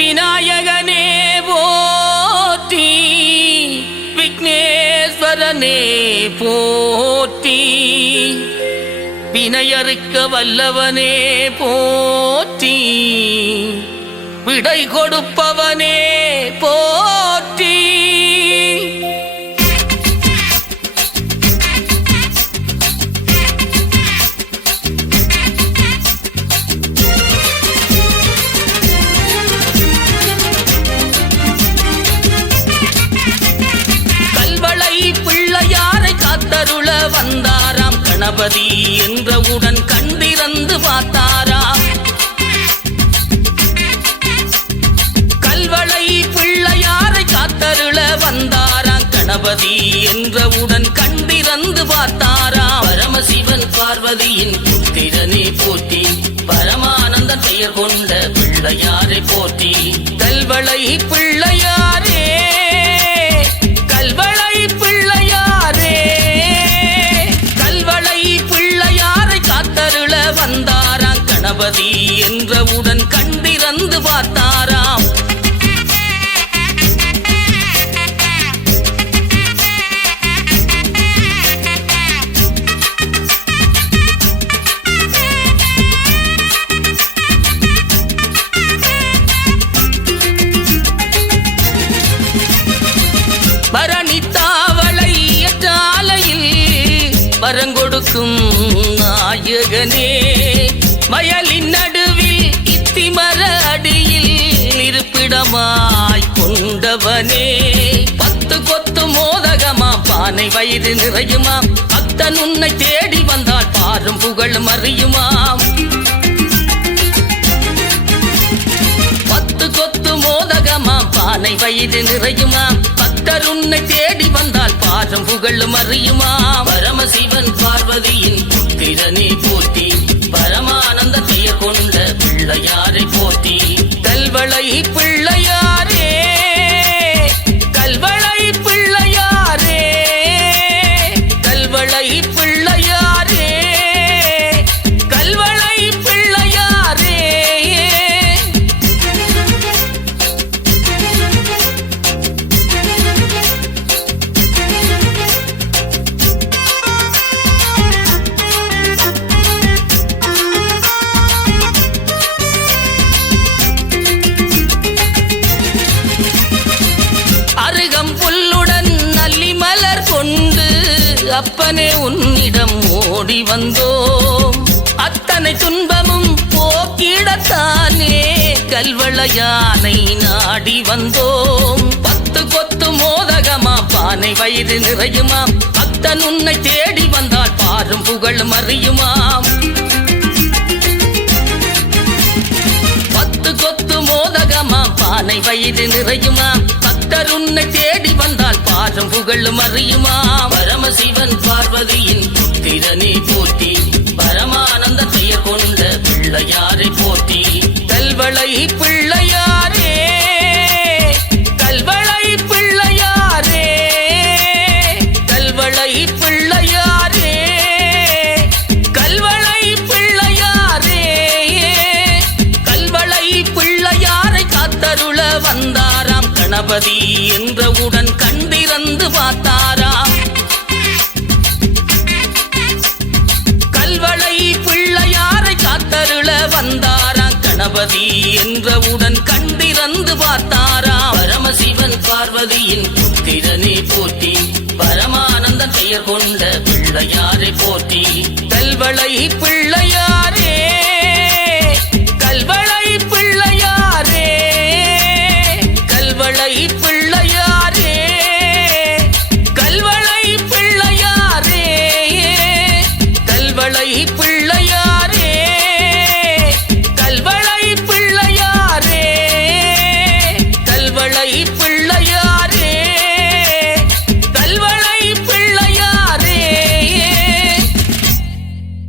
விநாயகனே போற்றி, விக்னேஸ்வரனே போற்றி, வினையறுக்க வல்லவனே போற்றி, விடை கொடுப்பவனே போற்றி. காத்தருள வந்தாராம் கணபதி என்றவுடன் கண்டிரந்து பார்த்தாராம். கல்வளை பிள்ளையாரை காத்தருள வந்தாராம் கணபதி என்றவுடன் கண்டிரந்து பார்த்தாராம். பரமசிவன் பார்வதியின் புத்திரனை போற்றி, பரமானந்த பெயர் கொண்ட பிள்ளையாரை போற்றி. கல்வளை பிள்ளையாரே, கல்வளை பிள்ளையாரே, கல்வளை பிள்ளையாரை காத்தருள வந்தாராம் கணபதி என்றவுடன் கண்டிரந்து பார்த்தாராம். பரணித்தாவளை ஏற்றாலையில் வரங்கொடுக்கும் நாயகனே, வயலின் நடுவில் இத்திமர அடியில் இருப்பிடமாய் கொண்டவனே. 10 கொத்து மோதகமா பானை வயிறு நிறையுமாம், பக்தன் உன்னை தேடி வந்தால் பாரும் புகழும் அறியுமாம். 10 கொத்து மோதகமா பானை வயிறு நிறையுமாம், பக்தர் உன்னை தேடி வந்தால் பாரும் புகழும் அறியுமாம். பரமசிவன் பார்வதியின் புத்திரனை போற்றி, பரமானந்த பெயர் கொண்ட பிள்ளையாரை போற்றி. கல்வளை பிள்ளையாரே, கல்வளை பிள்ளையாரே, கல்வளை பிள்ளையாரே, கல்வளை பிள்ளையாரே. புல்லுடன் நல்லி மலர் கொண்டு அப்பனே உன்னிடம் ஓடி வந்தோம், அத்தனை துன்பமும் போக்கிடத்தானே கல்வளையானை நாடி வந்தோம். 10 கொத்து மோதகமா பானை வயிறு நிறையுமாம், பக்தன் உன்னை தேடி வந்தால் பாரும் புகழும் அறியுமாம். 10 கொத்து மோதகமா பானை வயிறு நிறையுமாம், பக்தர் உன்னை தேடி வந்தால் பாரும் புகழும் அறியுமாம். பரமசிவன் பார்வதியின் புத்திரனை போற்றி, பரமானந்த பெயர் கொண்ட பிள்ளையாரை போற்றி. கல்வளை பிள்ளையாரே, கல்வளை பிள்ளையாரே, கல்வளை பிள்ளையாரே, கல்வளை பிள்ளையாரே. கல்வளை பிள்ளையாரை காத்தருள வந்தாராம் கணபதி என்றவுடன் கண்டிரந்து பார்த்தாராம். கல்வளை பிள்ளையாரை காத்தருள வந்தாராம் கணபதி என்றவுடன் கண்டிரந்து பார்த்தாராம். பரமசிவன் பார்வதியின் புத்திரனை போற்றி, பரமானந்த பெயர் கொண்ட பிள்ளையாரை போற்றி. கல்வளை